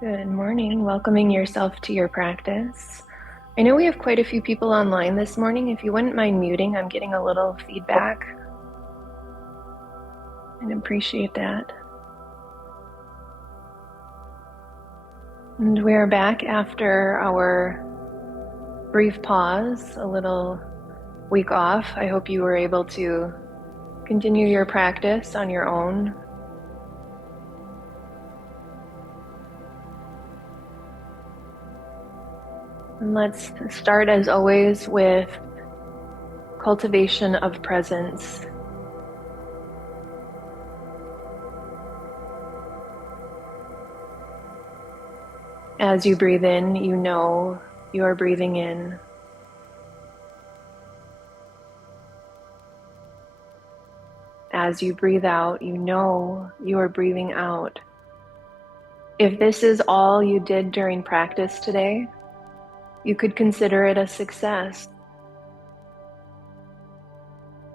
Good morning. Welcoming yourself to your practice. I know we have quite a few people online this morning. If you wouldn't mind muting, I'm getting a little feedback. I'd appreciate that. And we're back after our brief pause, a little week off. I hope you were able to continue your practice on your own. And let's start, as always, with cultivation of presence. As you breathe in, you know you are breathing in. As you breathe out, you know you are breathing out. If this is all you did during practice today, you could consider it a success.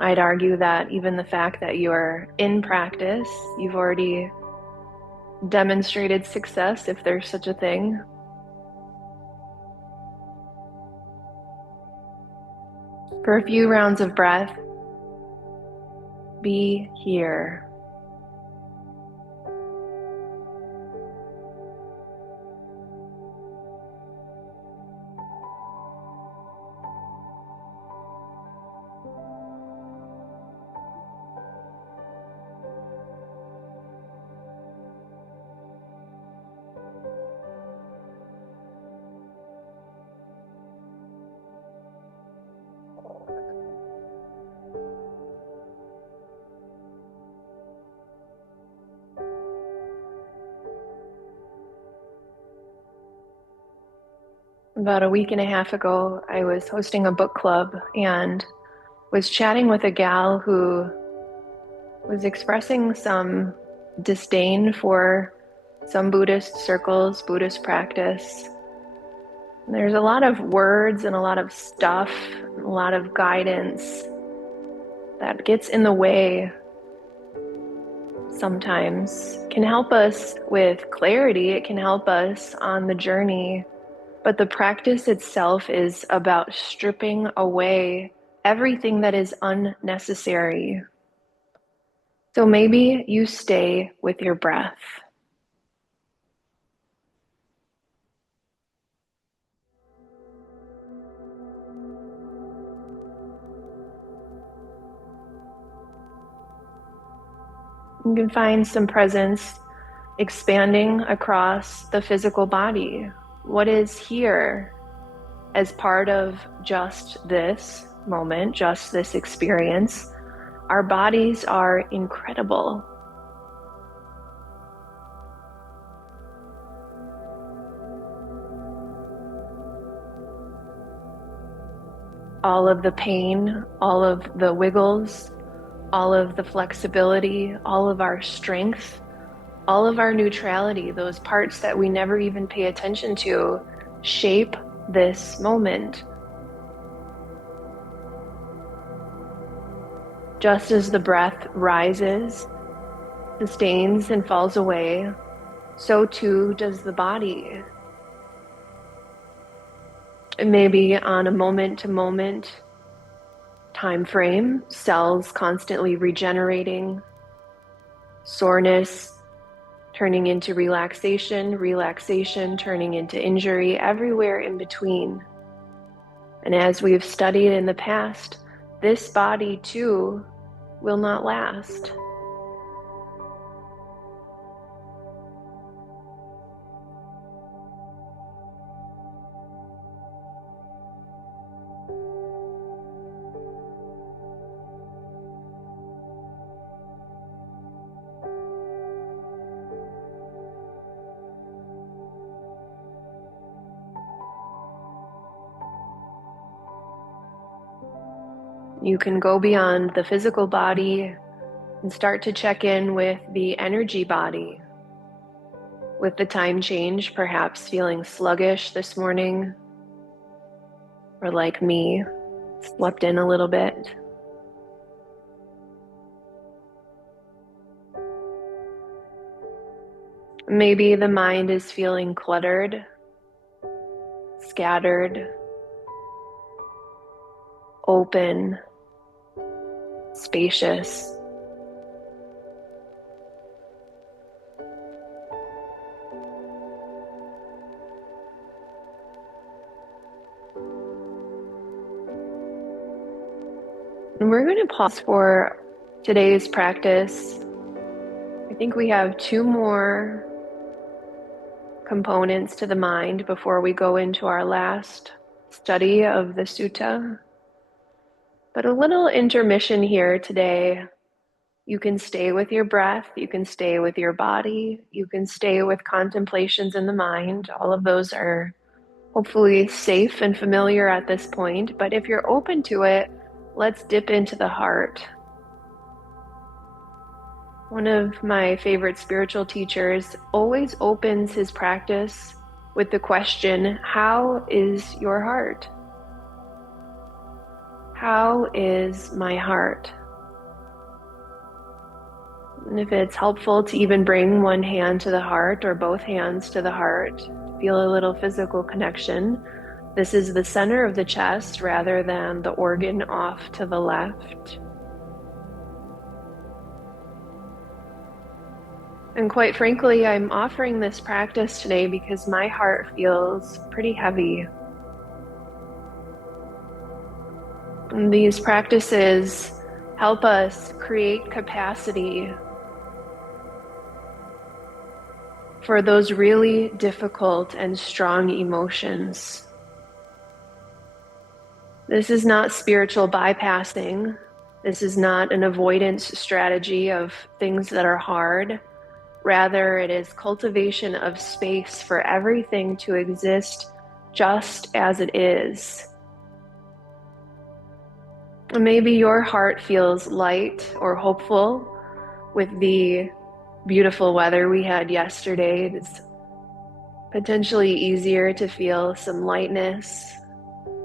I'd argue that even the fact that you are in practice, you've already demonstrated success, if there's such a thing. For a few rounds of breath, be here. About a week and a half ago, I was hosting a book club and was chatting with a gal who was expressing some disdain for some Buddhist circles, Buddhist practice. There's a lot of words and a lot of stuff, a lot of guidance that gets in the way sometimes. Can help us with clarity, it can help us on the journey, but the practice itself is about stripping away everything that is unnecessary. So maybe you stay with your breath. You can find some presence expanding across the physical body. What is here as part of just this moment, just this experience? Our bodies are incredible. All of the pain, all of the wiggles, all of the flexibility, all of our strength, all of our neutrality, those parts that we never even pay attention to, shape this moment. Just as the breath rises, sustains, and falls away, so too does the body. Maybe on a moment-to-moment time frame, cells constantly regenerating, soreness turning into relaxation, relaxation turning into injury, everywhere in between. And as we've studied in the past, this body too will not last. You can go beyond the physical body and start to check in with the energy body. With the time change, perhaps feeling sluggish this morning, or like me, slept in a little bit. Maybe the mind is feeling cluttered, scattered, open, spacious. And we're going to pause for today's practice. I think we have 2 more components to the mind before we go into our last study of the sutta. But a little intermission here today. You can stay with your breath, you can stay with your body, you can stay with contemplations in the mind. All of those are hopefully safe and familiar at this point. But if you're open to it, let's dip into the heart. One of my favorite spiritual teachers always opens his practice with the question, how is your heart? How is my heart? And if it's helpful to even bring one hand to the heart or both hands to the heart, feel a little physical connection. This is the center of the chest rather than the organ off to the left. And quite frankly, I'm offering this practice today because my heart feels pretty heavy. And these practices help us create capacity for those really difficult and strong emotions. This is not spiritual bypassing. This is not an avoidance strategy of things that are hard. Rather, it is cultivation of space for everything to exist just as it is. Maybe your heart feels light or hopeful with the beautiful weather we had yesterday. It's potentially easier to feel some lightness.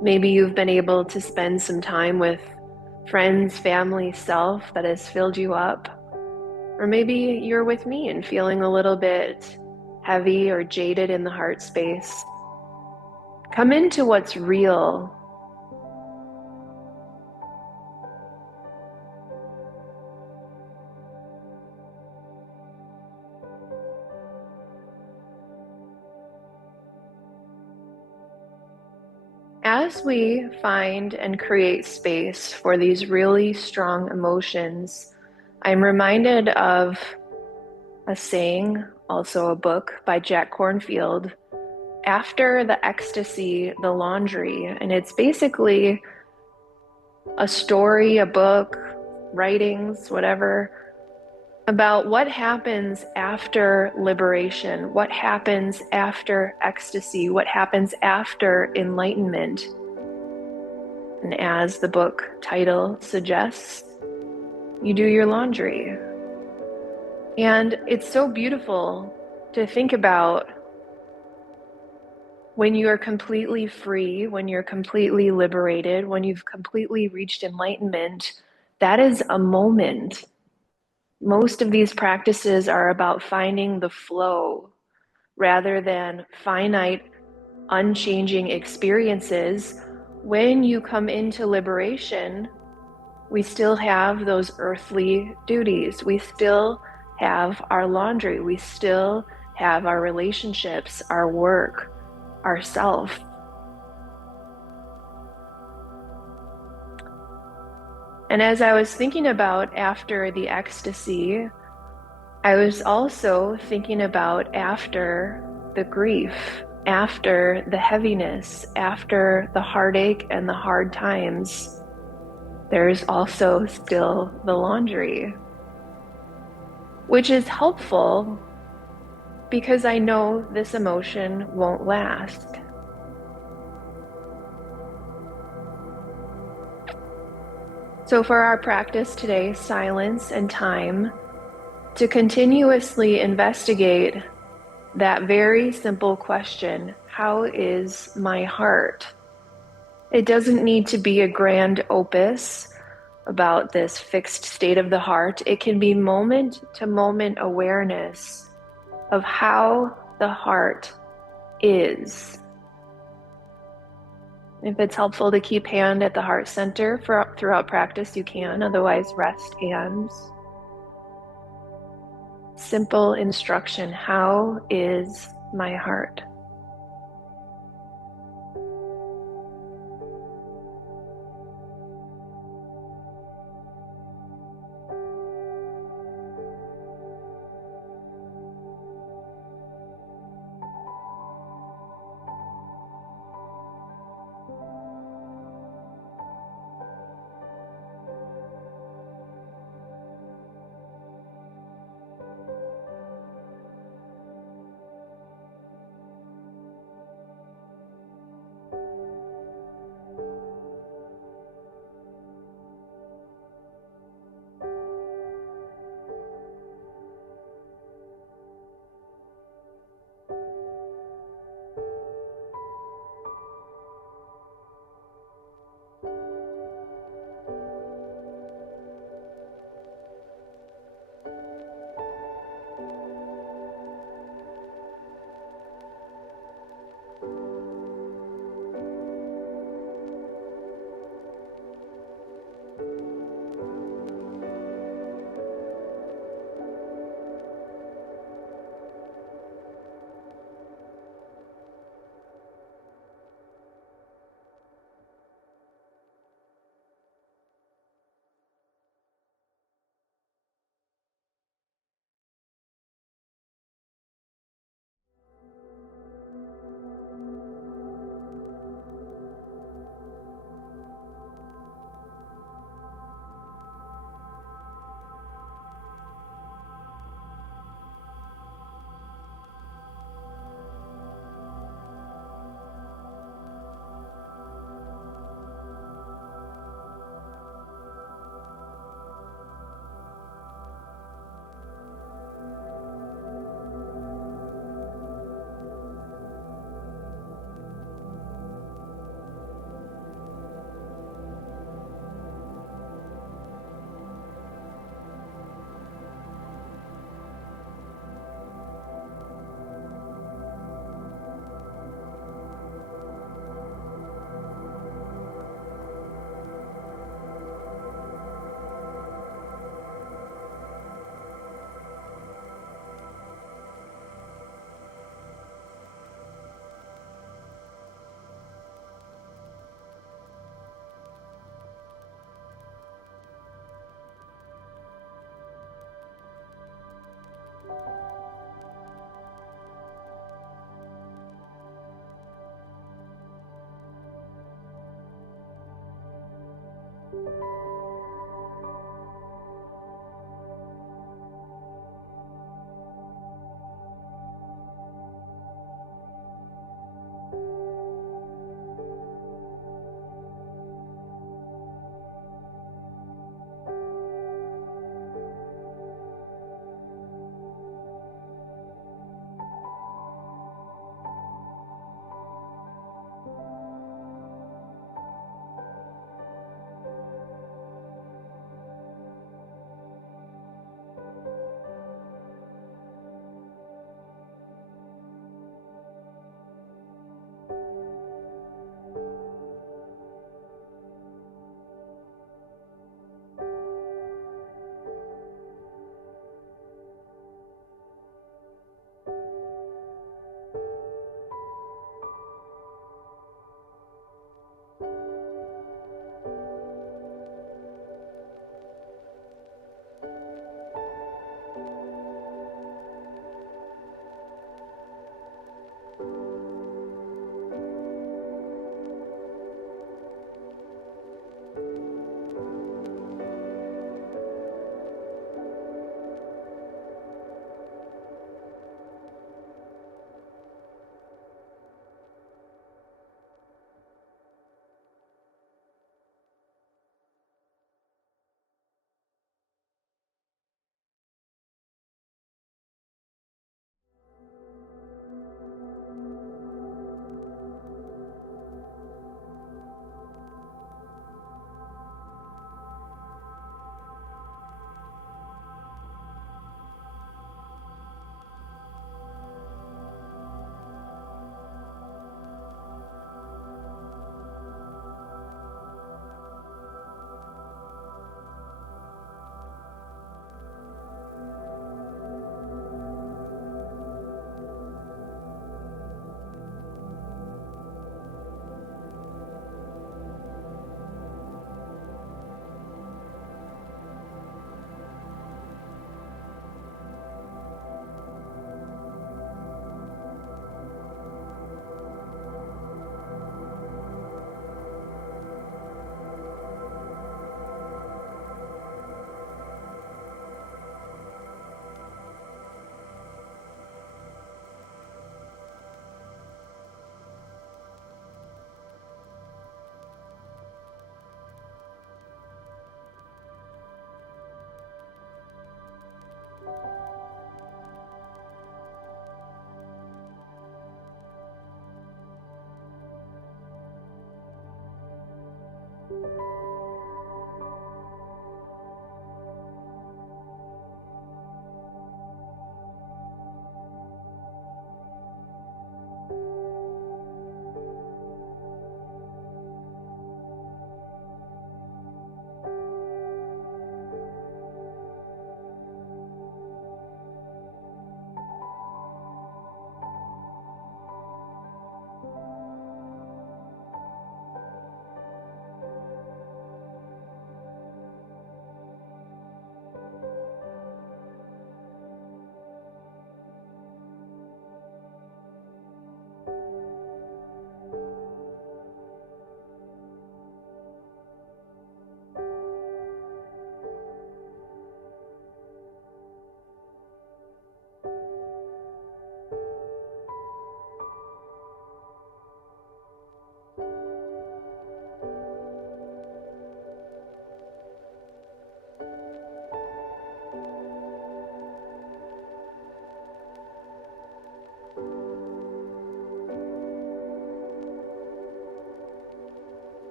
Maybe you've been able to spend some time with friends, family, self that has filled you up. Or maybe you're with me and feeling a little bit heavy or jaded in the heart space. Come into what's real. As we find and create space for these really strong emotions, I'm reminded of a saying, also a book by Jack Kornfield, After the Ecstasy, the Laundry. And it's basically a story, a book, writings, whatever, about what happens after liberation, what happens after ecstasy, what happens after enlightenment. And as the book title suggests, you do your laundry. And it's so beautiful to think about when you are completely free, when you're completely liberated, when you've completely reached enlightenment. That is a moment. Most of these practices are about finding the flow rather than finite, unchanging experiences. When you come into liberation, we still have those earthly duties. We still have our laundry. We still have our relationships, our work, our self. And as I was thinking about after the ecstasy, I was also thinking about after the grief, after the heaviness, after the heartache and the hard times. There's also still the laundry, which is helpful because I know this emotion won't last. So for our practice today, silence and time, to continuously investigate that very simple question, how is my heart? It doesn't need to be a grand opus about this fixed state of the heart. It can be moment to moment awareness of how the heart is. If it's helpful to keep hand at the heart center throughout practice, you can. Otherwise, rest hands. Simple instruction. How is my heart?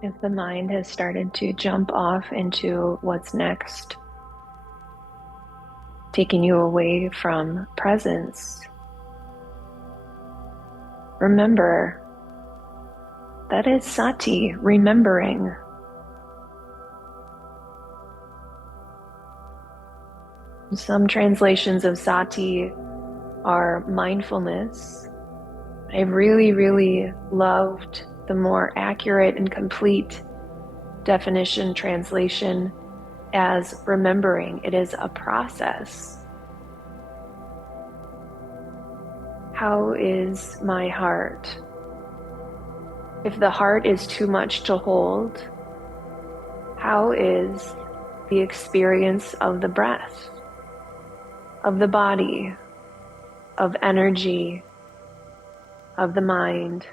If the mind has started to jump off into what's next, taking you away from presence, remember that is sati, remembering. Some translations of sati are mindfulness. I really, really loved the more accurate and complete definition translation as remembering. It is a process. How is my heart? If the heart is too much to hold, how is the experience of the breath, of the body, of energy, of the mind?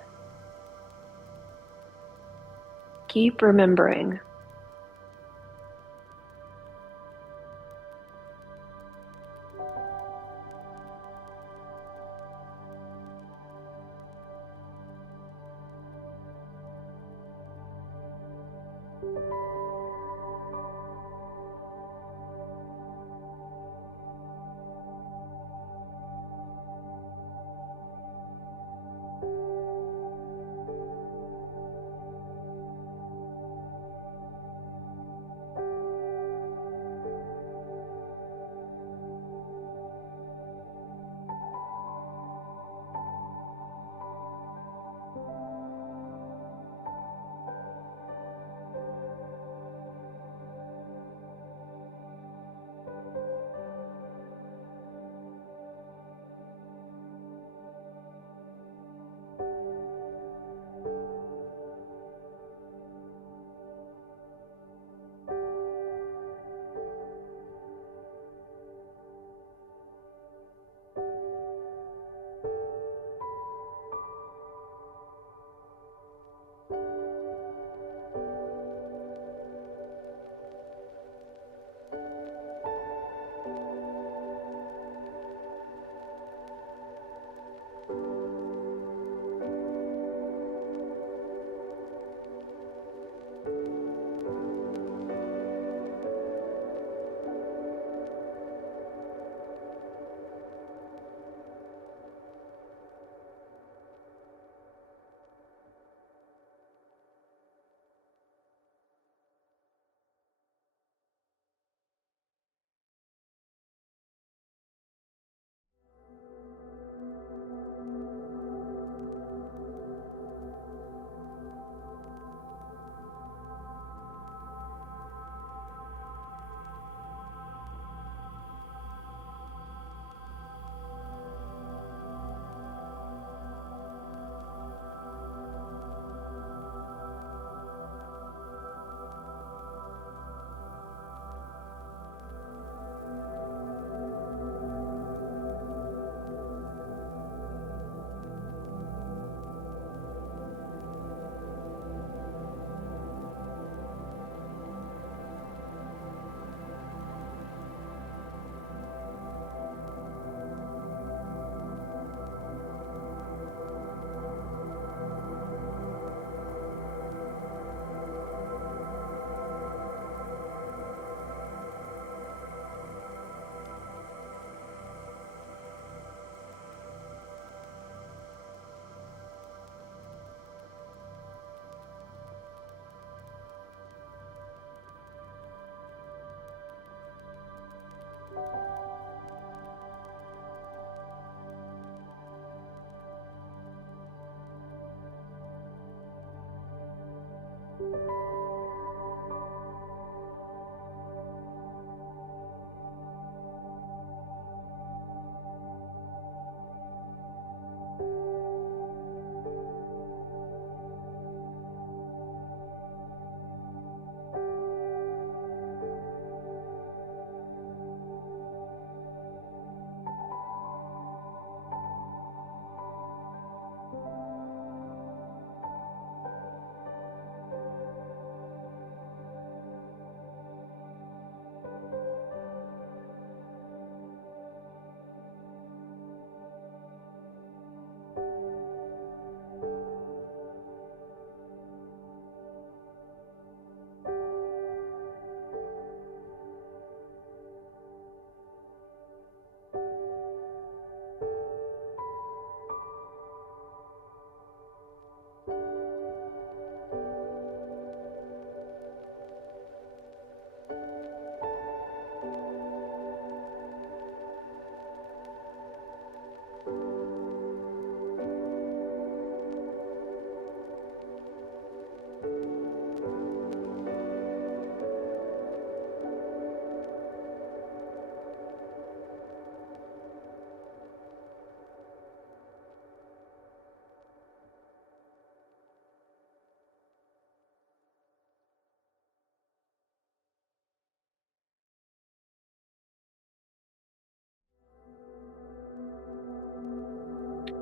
Keep remembering.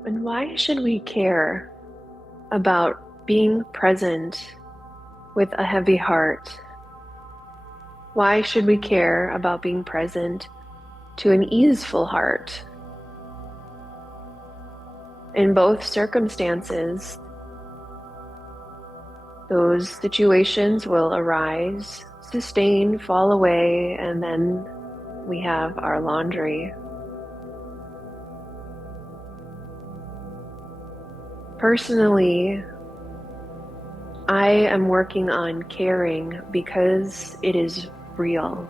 And why should we care about being present with a heavy heart? Why should we care about being present to an easeful heart? In both circumstances, those situations will arise, sustain, fall away, and then we have our laundry. Personally, I am working on caring because it is real.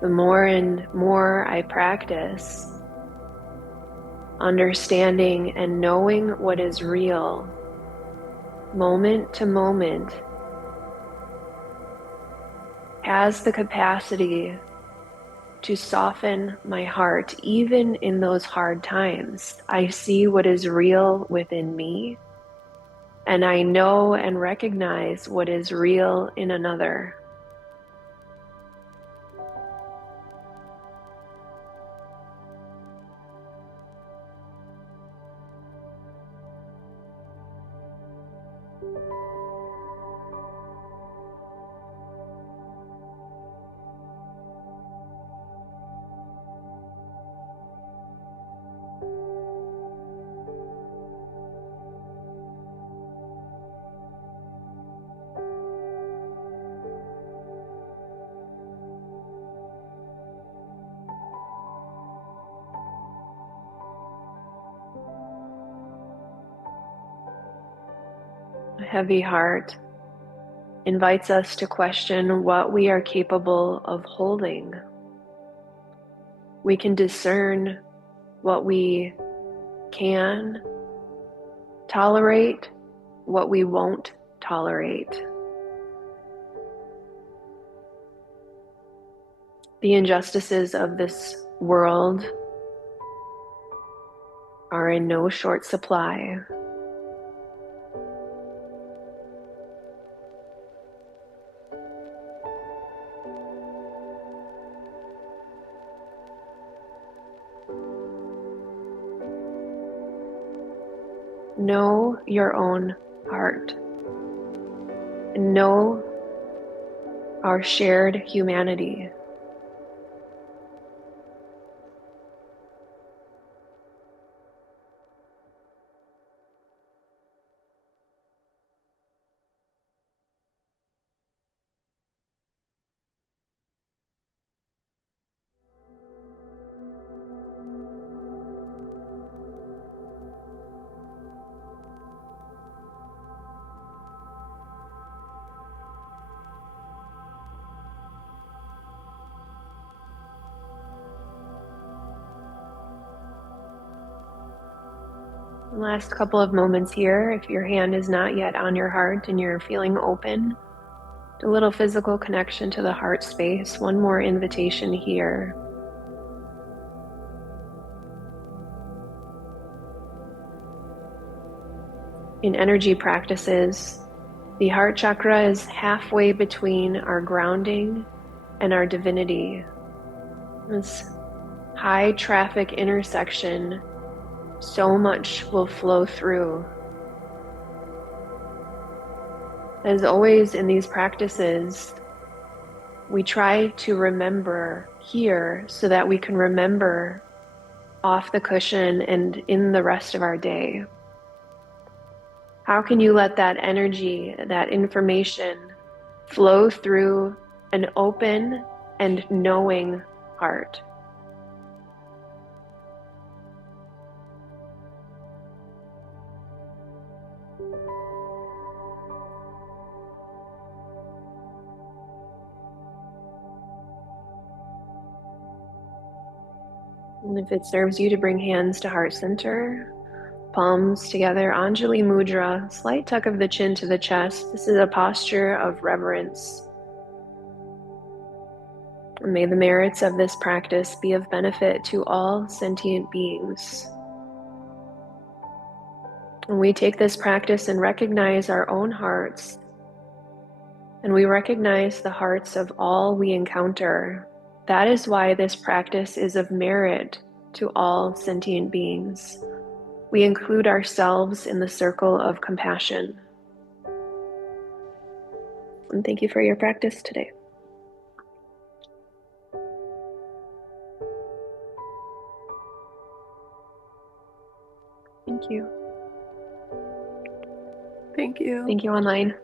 The more and more I practice understanding and knowing what is real, moment to moment, has the capacity to soften my heart even in those hard times. I see what is real within me, and I know and recognize what is real in another. A heavy heart invites us to question what we are capable of holding. We can discern what we can tolerate, what we won't tolerate. The injustices of this world are in no short supply. Know your own heart. Know our shared humanity. Last couple of moments here, if your hand is not yet on your heart and you're feeling open, a little physical connection to the heart space. One more invitation here. In energy practices, the heart chakra is halfway between our grounding and our divinity. This high traffic intersection, so much will flow through. As always in these practices, we try to remember here so that we can remember off the cushion and in the rest of our day. How can you let that energy, that information flow through an open and knowing heart? And if it serves you to bring hands to heart center, palms together, Anjali Mudra, slight tuck of the chin to the chest. This is a posture of reverence. And may the merits of this practice be of benefit to all sentient beings. And we take this practice and recognize our own hearts, and we recognize the hearts of all we encounter. That is why this practice is of merit to all sentient beings. We include ourselves in the circle of compassion. And thank you for your practice today. Thank you. Thank you. Thank you online.